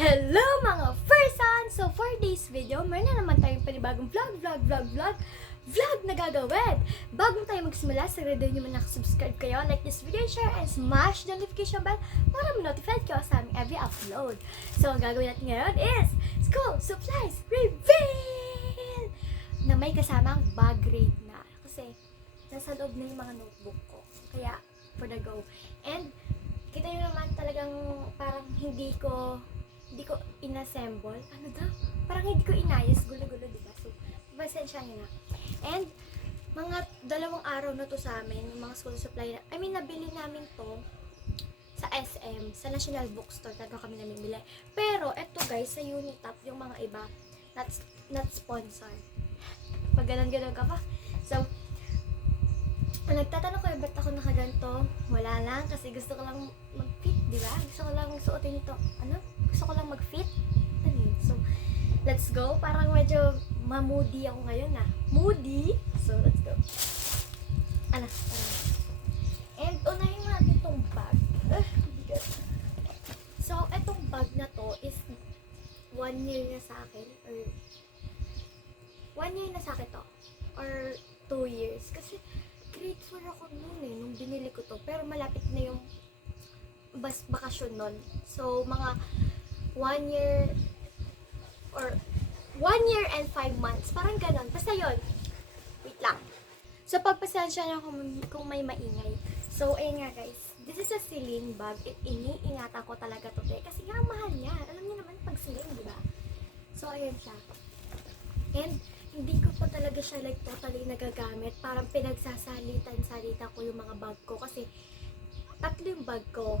Hello mga person! So for this video, meron na naman tayong panibagong vlog na gagawin. Bago tayo magsimula, siguraduhin nyo man nakasubscribe kayo, like this video, share, and smash the notification bell para ma-notified kayo sa aming every upload. So ang gagawin natin ngayon is School Supplies Reveal! Na may kasamang bag grade na. Kasi nasa loob na yung mga notebook ko. Kaya, for the go. And kita nyo naman talagang parang hindi ko inassemble. Ano daw? Parang hindi ko inayos. Gulo-gulo, diba? So, pasensya nyo na. And, mga 2 araw na to sa amin, yung mga school supply na, nabili namin to sa SM, sa National Bookstore, talaga kami namimili. Pero, eto guys, sa Unitap, yung mga iba, not sponsored. Pag ganon-ganon ka pa. So, nagtatanong ko, ba't ako nakaganto? Wala lang, kasi gusto ko lang mag-fit, di ba? Gusto ko lang suotin ito. Gusto ko lang mag-fit. So, let's go. Parang medyo ma-moody ako ngayon Moody? So, let's go. And, unahin natin itong bag. So, itong bag na to is 1 year na sa akin. Or, 1 year na sa akin to. Or, 2 years. Kasi, grade 4 ako noon nung binili ko to. Pero malapit na yung bakasyon nun. So, mga 1 year or 1 year and 5 months. Parang ganon. Basta yun. Wait lang. So, pagpasensya na kung may maingay. So, ayun nga guys. This is a Celine bag. Iniingatan ko talaga to. Kasi nga, mahal niya. Alam niyo naman pag Celine, di ba? So, ayun siya. And, hindi ko pa talaga siya like totally nagagamit. Parang pinagsasalitan-salita ko yung mga bag ko. Kasi, 3 yung bag ko.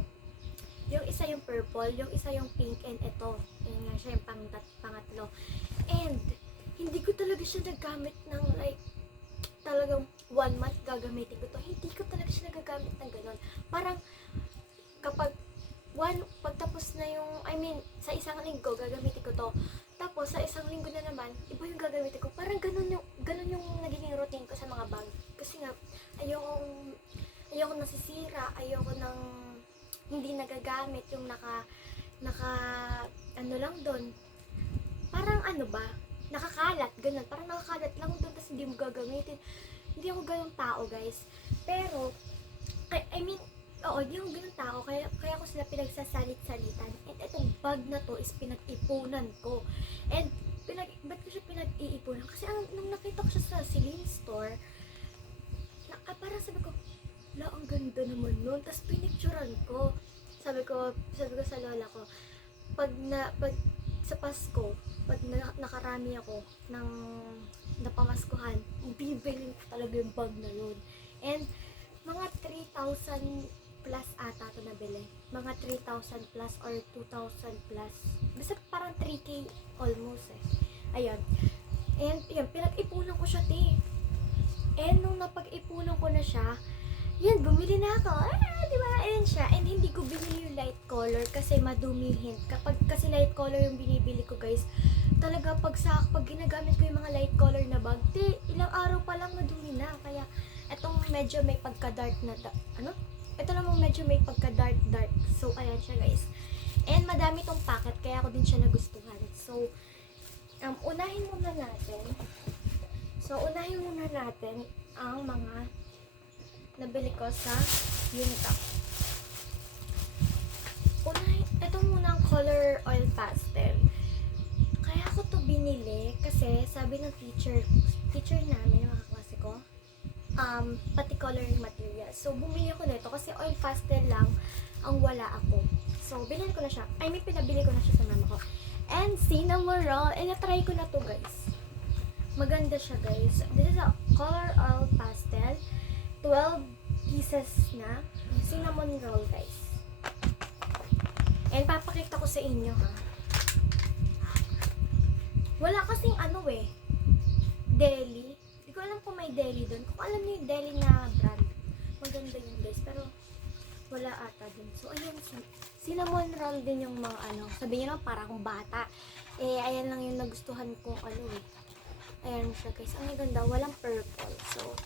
Yung isa yung purple, yung isa yung pink, and ito. Ayan nga siya yung pangatlo. And, hindi ko talaga siya nagamit ng like, talagang 1 month gagamitin ko to. Hindi ko talaga siya nagagamit ng ganon. Parang, kapag pagtapos na yung, sa isang linggo, gagamitin ko to. Tapos, sa isang linggo na naman, iba yung gagamitin ko. Parang ganon yung nagiging routine ko sa mga bag. Kasi nga, ayoko nasisira, ayoko nang hindi nagagamit yung ano lang doon. Parang nakakalat, ganun. Parang nakakalat lang doon, tapos hindi mo gagamitin. Hindi ako ganun tao, guys. Pero, hindi ako ganun tao, kaya ko sila pinagsasalit-salitan. And itong bag na to is pinag-ipunan ko. And, ba't ko siya pinag-iipunan? Kasi nung nakita ko siya sa Celine store, parang sabi ko, ang ganda naman nun. Tapos pinicturan ko. Sabi ko sa lola ko, pag sa Pasko, pag nakarami ako ng napamaskuhan, bibilin ko talaga yung bag na yun. And, mga 3,000 plus ata ito nabili. Mga 3,000 plus or 2,000 plus. Basta parang 3K almost Ayan. And, pinag-ipunan ko siya, And, nung napag-ipunan ko na siya, yan, bumili na ako. Diba? Ayan siya. And hindi ko binili yung light color kasi madumihin. Kasi light color yung binibili ko, guys, talaga pag ginagamit ko yung mga light color na bag, ilang araw pa lang madumi na. Kaya, etong medyo may pagka-dark na, Ito namang medyo may pagka-dark. So, ayan siya, guys. And madami tong packet, kaya ako din siya nagustuhan. So, unahin muna natin ang mga nabili ko sa Unitap. Ito muna ang color oil pastel. Kaya ako to binili kasi sabi ng teacher namin, mga klase ko, pati coloring material. So, bumili ako nito kasi oil pastel lang ang wala ako. So, binili ko na siya. Pinabili ko na siya sa mama ko. And cinnamon roll. Na-try ko na to, guys. Maganda siya, guys. This is a color oil pastel. 12 pieces na cinnamon roll, guys. And papakita ko sa inyo, ha. Wala kasing deli. Hindi ko alam kung may deli doon. Kung alam niyo yung deli na brand, maganda yun, guys. Pero wala ata din. So, ayan, cinnamon roll din yung mga sabihin nyo, parang bata. Ayan lang yung nagustuhan kong Ayan siya, guys. Ang ganda, walang purple. So,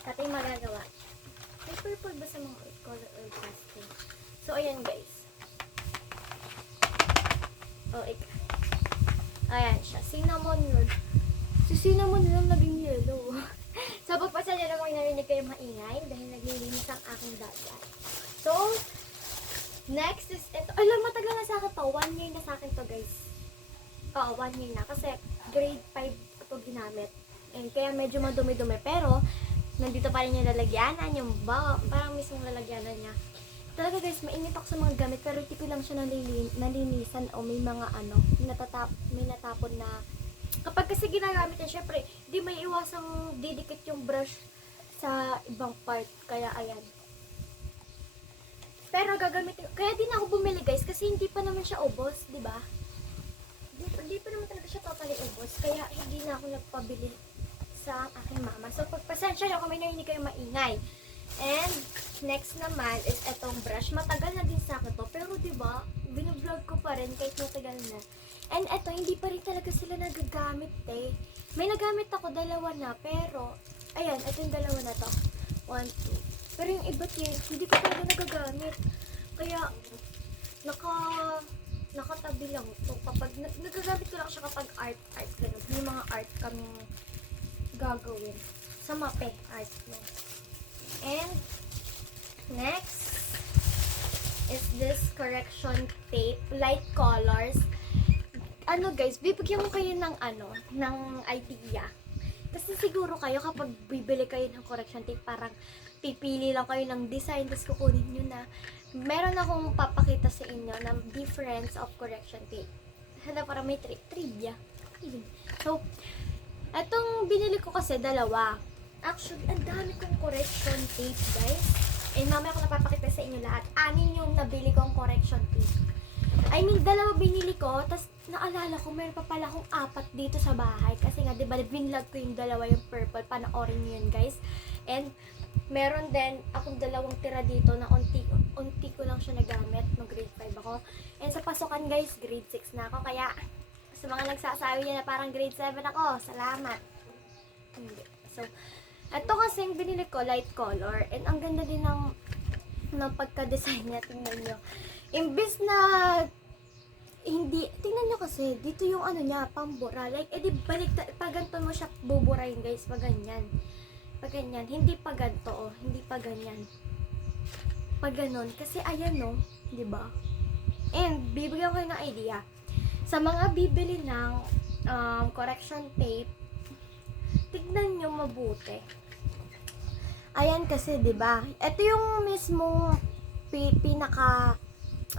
natin magagawa. May purple ba sa mga color oil pastel? So, ayan, guys. Oh, ayan siya. Cinnamon roll. Si cinnamon lang naging yellow. So, pagpasaya na kung narinig kayo maingay dahil naglilinis ang aking dada. So, next is ito. Alam, matagal na sa akin to. 1 year na sa akin to, guys. Oo, 1 year na. Kasi grade 5 ito ginamit. And kaya medyo madumi-dumi. Pero, nandito pa rin yung lalagyanan. Yung parang mismong lalagyanan niya. Talaga guys, mainit ako sa mga gamit. Pero hindi ko lang siya nalinisan. O may mga may natapon na. Kapag kasi ginagamit niya, syempre, di may iwasang didikit yung brush sa ibang part. Kaya, ayan. Pero gagamitin ko. Kaya din ako bumili guys kasi hindi pa naman siya ubos, di ba? Hindi pa naman talaga siya totally ubos. Kaya hindi na ako nagpabili sa aking mama. So pagpasensya nyo kung may narinig kayo maingay. And next naman is etong brush. Matagal na din sa akin to. Pero di ba, binablog ko pa rin kahit matagal na. And eto, hindi pa rin talaga sila nagagamit eh. May nagamit ako, 2 na. Pero, ayan, eto yung 2 na to. 1, 2. Pero yung iba hindi ko talaga nagagamit. Kaya, nakatabi lang ito. Kapag, nagagamit ko lang siya kapag art, ganun. May mga art kaming gagawin. Sa mape, art mo. And, next, is this correction tape, light colors. Ano guys, bibigyan ko kayo ng ng idea. Kasi siguro kayo kapag bibili kayo ng correction tape, parang pipili lang kayo ng design, tapos kukunin nyo na. Meron akong papakita sa inyo ng difference of correction tape. Hala, para may trivia. So, etong binili ko kasi 2. Actually, ang dami kong correction tape, guys. And mamaya ko napapakita sa inyo lahat. 6 yung nabili kong correction tape. I mean, 2 binili ko, tapos naalala ko, meron pa pala akong 4 dito sa bahay. Kasi nga, diba, binlog ko yung 2, yung purple, panoorin nyo yun, guys. And, meron din akong 2 tira dito na unti ko lang siya nagamit, nung grade 5 ako. And sa pasukan, guys, grade 6 na ako. Kaya, sa mga nagsasabi niya na parang grade 7 ako, salamat. Hindi. So, ito kasi yung binili ko, light color. And ang ganda din ng pagka-design niya, tingnan nyo. Imbis na hindi, tingnan nyo kasi, dito yung niya, pambura. Like, edi balik, pag ganito mo siya buburahin guys, pag ganyan. Pag ganyan, hindi pa ganito, oh, hindi pa ganyan. Pag ganon, kasi ayan no, di ba? And, bibigyan ko ng idea. Sa mga bibili ng correction tape, tignan nyo mabuti. Ayan kasi, di ba? Ito yung mismong pinaka,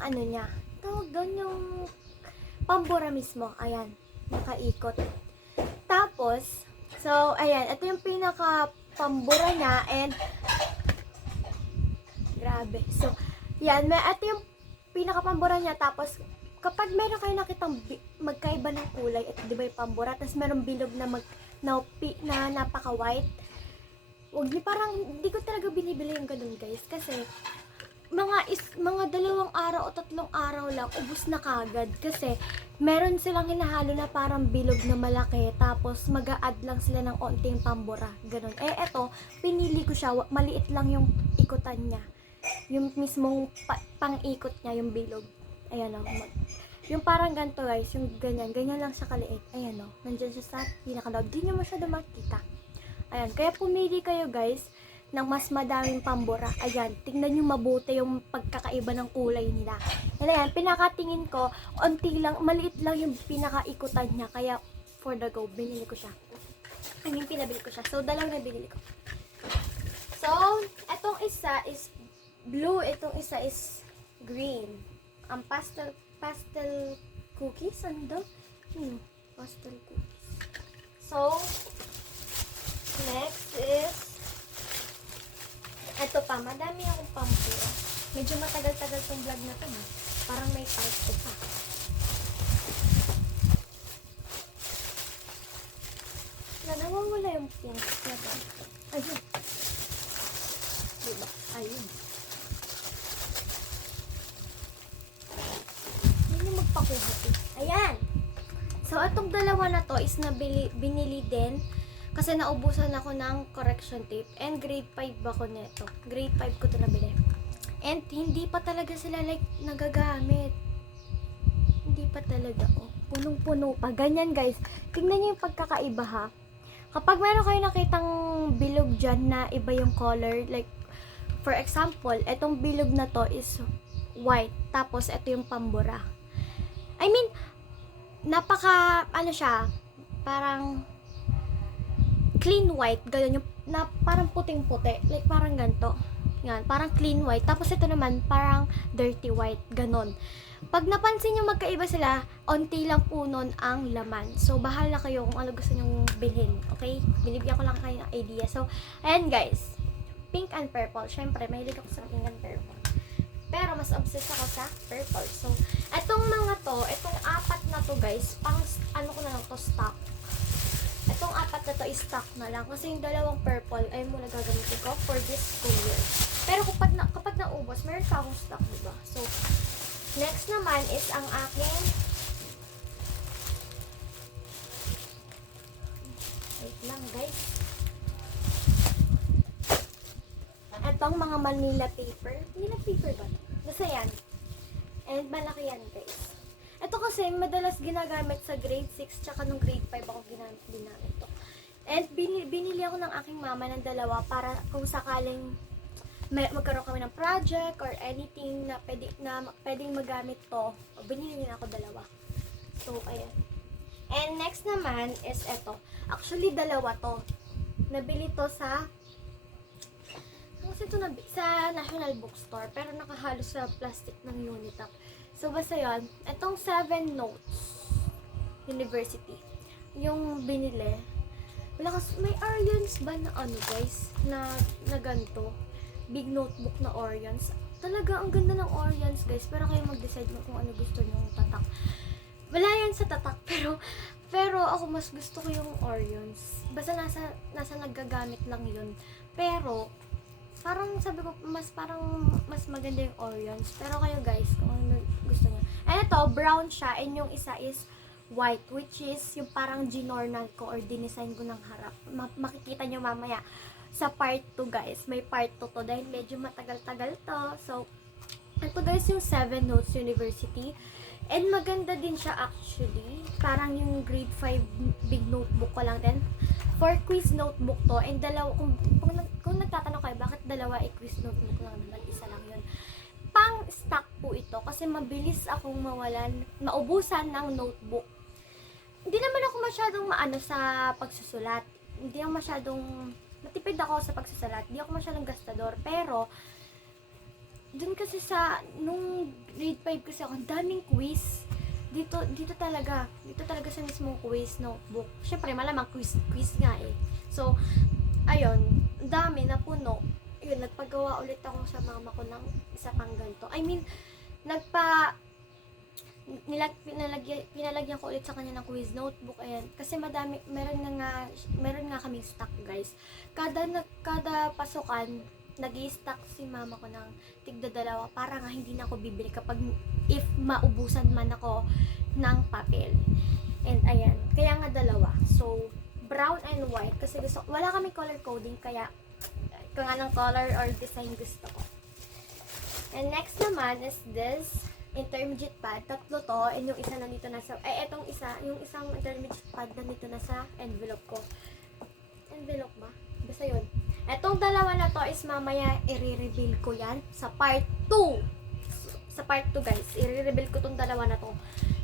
niya, tawag doon yung pambura mismo. Ayan, nakaikot. Tapos, so, ayan, ito yung pinaka pambura niya and grabe. So, yan, ito yung pinaka pambura niya. Tapos, kapag meron kayo nakitang magkaiba ng kulay, ito di ba yung pambura, tapos meron bilog na na napaka-white. Wag niyo, parang, hindi ko talaga binibili yung ganun guys. Kasi, mga 2 araw o 3 araw lang, ubos na kagad. Kasi, meron silang hinahalo na parang bilog na malaki, tapos mag-a-add lang sila ng onting pambura. Ganun. Eh, eto, pinili ko siya, maliit lang yung ikutan niya. Yung mismong pang-ikot niya, yung bilog. Ayan o. Yung parang ganito guys, yung ganyan lang siya kaliit. Ayan o. Nandyan siya sa pinakalob. Di nyo masyado makita. Ayan. Kaya pumili kayo guys ng mas madaming pambura. Ayan, tingnan nyo mabuti yung pagkakaiba ng kulay nila. Ayan, pinakatingin ko, maliit lang yung pinakaikutan niya. Kaya, for the go, binili ko siya. I mean, pinabili ko siya. So, 2 na binili ko. So, etong isa is blue, itong isa is green. Ang pastel cookies, ano daw? Pastel cookies. So, next is eto pa, madami akong pambura. Medyo matagal-tagal tong vlog na to ha. Parang may part 2 pa. Nawawala yung pink na to. Ayun. Diba? Ayun. Hindi na magpakuha to. Ayan! So, itong 2 na to is binili din. Kasi naubusan ako ng correction tape. And grade 5 ako nito. Grade 5 ko ito nabili. And hindi pa talaga sila like nagagamit. Hindi pa talaga, oh. Punong-puno pa. Ganyan, guys. Tingnan niyo yung pagkakaiba, ha. Kapag meron kayo nakitang bilog dyan na iba yung color, like, for example, etong bilog na to is white, tapos ito yung pambura. I mean, napaka, ano siya, parang clean white, ganyan yung, na parang puting-puti, like parang ganito. Yan, parang clean white. Tapos ito naman, parang dirty white. Ganon. Pag napansin nyo magkaiba sila, onti lang po nun ang laman. So, bahala kayo kung ano gusto nyong bilhin. Okay? Binibigyan ko lang kayo ng idea. So, ayan guys. Pink and purple. Syempre, mahilig ako sa pink and purple. Pero, mas obsessed ako sa purple. So, etong mga to, etong apat na to guys, pang, ano ko na lang to, stock. Itong apat na to is stock na lang. Kasi yung dalawang purple ay muna gagamitin ko for this school year. Pero kapag naubos, meron pa akong stock, diba? So, next naman is ang aking wait lang guys. Itong mga Manila paper. Manila paper ba? Basta yan. And malaki yan guys. Ito kasi madalas ginagamit sa grade 6 tsaka nung grade 5 ako ginamit to. And binili ako ng aking mama ng dalawa para kung sakaling magkaroon kami ng project or anything na pwedeng magamit to, binili niya ako dalawa. So, ayan. And next naman is eto. Actually, dalawa to. Nabili to sa sa National Bookstore, pero nakahalo sa plastic ng Unitap. So, basta yun. Itong 7 Notes University. Yung binili. Wala kasi, may Orions ba na ano guys? Na ganito. Big notebook na Orions. Talaga, ang ganda ng Orions guys. Pero kayo mag-decide mo kung ano gusto nyo yung tatak. Wala yan sa tatak. Pero ako mas gusto ko yung Orions. Basta nasa naggagamit lang yun. Pero, parang sabi ko, mas maganda yung Orions. Pero kayo guys, kung ano gusto nyo. And ito, brown siya. And yung isa is white. Which is yung parang ginornal ko or dinesign ko ng harap. Makikita nyo mamaya sa part 2 guys. May part 2 to dahil medyo matagal-tagal to. So, ito guys yung 7 Notes University. And maganda din siya actually. Parang yung grade 5 big notebook ko lang din. For quiz notebook to. And dalawa, kung nagtatanong kayo, bakit dalawa quiz notebook lang naman? Isa lang yun. Pang stock po ito kasi mabilis akong maubusan ng notebook. Hindi naman ako masyadong maano sa pagsusulat. Hindi ako masyadong matipid ako sa pagsusulat. Hindi ako masyadong gastador. Pero, dun kasi nung grade 5 kasi ako, daming quiz. Dito talaga sa mismong quiz notebook. Syempre, malamang quiz nga eh. So, ayun, dami, napuno. Yun, nagpagawa ulit ako sa mama ko ng isa pang ganito. I mean, pinalagyan ko ulit sa kanya ng quiz notebook. Ayan, kasi meron nga kaming stock guys. Kada pasukan, nag-i-stock si mama ko ng tigda-dalawa para nga hindi na ako bibili kapag if maubusan man ako ng papel. And ayan, kaya nga dalawa. So, brown and white kasi wala kami color coding kaya kung anong color or design gusto ko. And next naman is this intermediate pad. Tatlo to, and yung isa nandito na sa, yung isang intermediate pad nandito na sa envelope ko. Envelope ba? Basta yun. Etong dalawa na to is mamaya i-reveal ko yan sa part 2. Sa part 2 guys, i-reveal ko tong dalawa na to.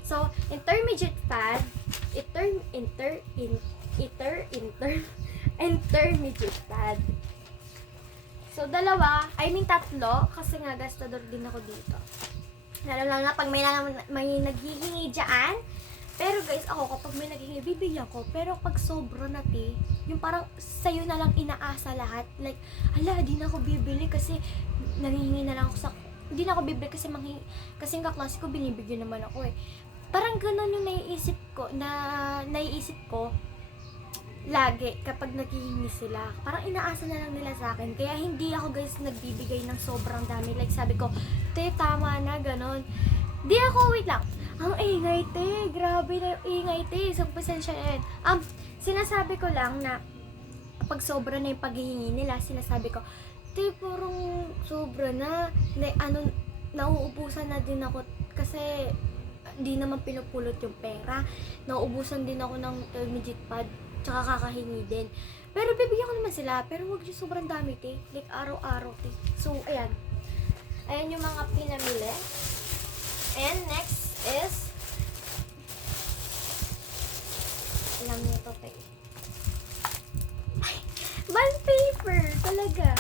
So, intermediate pad, intermediate pad. So, tatlo, kasi nga gastador din ako dito. Lalo na pag may naghihingi dyan. Pero guys, ako kapag may naghihingi, bibigyan ko. Pero pag sobra na yung parang sa'yo na lang inaasa lahat. Like, di na ako bibili kasi nanghihingi na lang ako sa... Hindi na ako bibili kasi ang kaklase ko, binibigyan naman ako eh. Parang ganun yung naiisip ko lagi kapag naghihingi sila. Parang inaasa na lang nila sa akin. Kaya hindi ako guys nagbibigay ng sobrang dami. Like sabi ko, tama na, ganun. Wait lang. Ang ingay grabe na yung ingay So, pasensya na yun. Sinasabi ko lang na pag sobra na yung paghihingi nila, sinasabi ko, parang sobra na. Nauubusan na din ako kasi di naman pinupulot yung pera. Nauubusan din ako ng immediate pad, tsaka kakahingi din. Pero bibigyan ko naman sila, pero wag yung sobrang dami, te. Like, araw-araw, te. So, ayan. Ayan yung mga pinamili. And next is, alam niyo ito, te. Ay, bond paper! Talaga.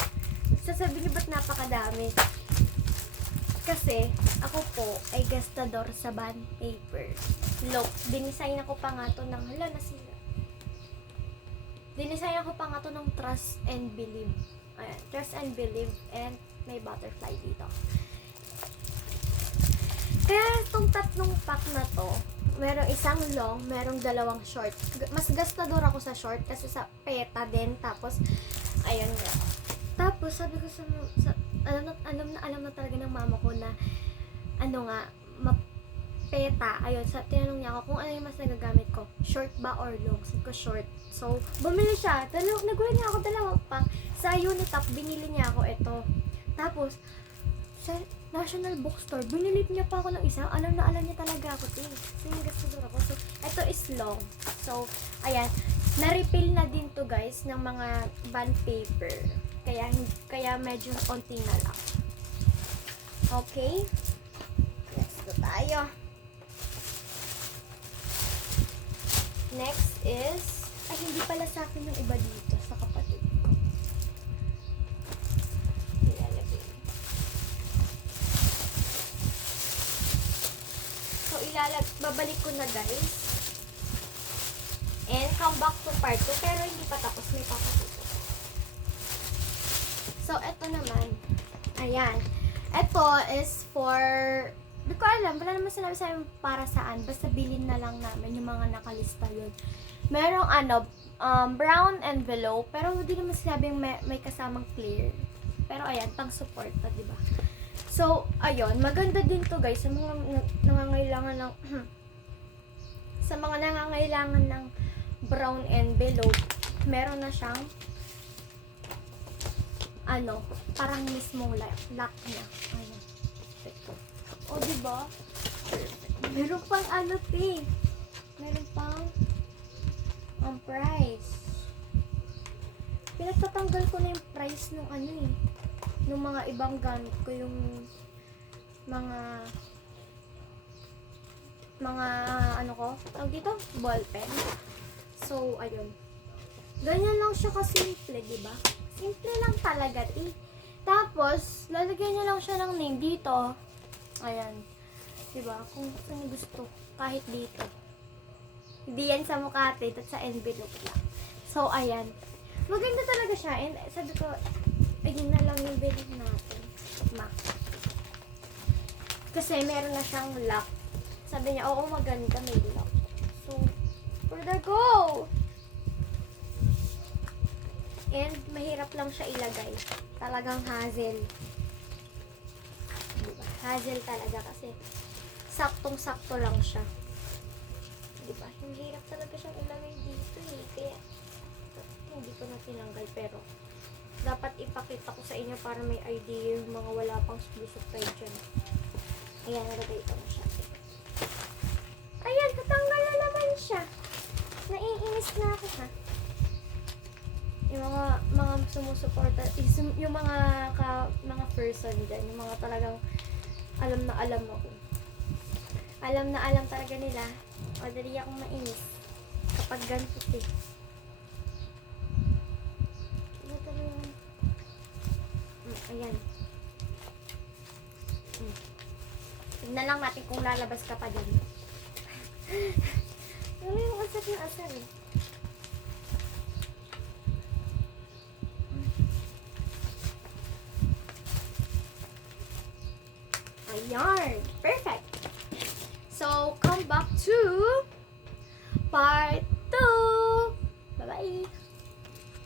Sasabihin niyo ba't napakadami? Kasi, ako po ay gastador sa bond paper. Look, dinisign ako pa nga to ng, hala, nasira. Dinisign ako pa nga to ng Trust and Believe. Ayan, Trust and Believe, and may butterfly dito. Kaya itong tatlong pack na to, merong isang long, merong dalawang short. Mas gastador ako sa short kasi sa peta din. Tapos, ayun nga. Tapos, sabi ko alam na talaga ng mama ko na, peta. Ayun, tinanong niya ako kung ano yung mas nagagamit ko. Short ba or long? Sabi ko, short. So, bumili siya. Nagulat niya ako dalawang pack. Sa Unitop, binili niya ako ito. Tapos, sa National Bookstore, binili niya pa ako ng isa. Alam niya talaga ako. So, yung gastador ako. So, ito is long. So, ayan. Na-refill na din to guys ng mga bond paper. Kaya medyo konti na lang. Okay? Let's go tayo. Next is, ay hindi pala sa akin yung iba dito, sa kapatid ko. Ilalagay. So, babalik ko na guys. And come back to part 2, pero hindi pa tapos, may papakita. So, eto naman. Ayan. Eto is for, di ko alam, wala naman sinabi sa'yo para saan. Basta bilhin na lang namin yung mga nakalista yun. Merong brown envelope, pero hindi naman sinabing may kasamang clear. Pero ayan, pang support pa, diba? So, ayun, maganda din to guys sa mga nangangailangan ng sa mga nangangailangan ng brown envelope. Meron na siyang parang mismong lock niya. Ayan. O, diba? Meron pang meron pang price. Pinagtatanggal ko na yung price nung nung mga ibang gamit ko, yung mga tawag dito, ball pen. So, ayun. Ganyan lang siya kasimple, diba? Simple lang talaga, Tapos, lalagyan niya lang siya ng name dito. Ayan. Diba? Kung saan gusto. Kahit dito. Hindi yan sa mukha, at sa envelope lang. So, ayan. Maganda talaga siya. And sabi ko, ayun na lang yung bilhin natin. Mac. Kasi meron na siyang lock. Sabi niya, oo, maganda, may lock. So, where the go? And mahirap lang siya ilagay. Talagang hassle. Diba? Hassle talaga kasi saktong-sakto lang siya. Diba? Hindi hirap talaga siyang ilagay dito Kaya hindi ko na tinanggal. Pero dapat ipakita ko sa inyo para may idea yung mga wala pang supply dyan. Ayan, nalagay ko na siya. Ayan, tatanggal na naman siya. Naiinis na ako Yung mga sumusuporta, yung mga person dyan, yung mga talagang alam na alam ako. Alam na alam talaga nila. O, dali akong mainis kapag ganito Ayan. Tignan lang natin kung lalabas ka pa dyan. Ano yung asar na asar Ayan. Perfect. So, come back to part 2. Bye-bye.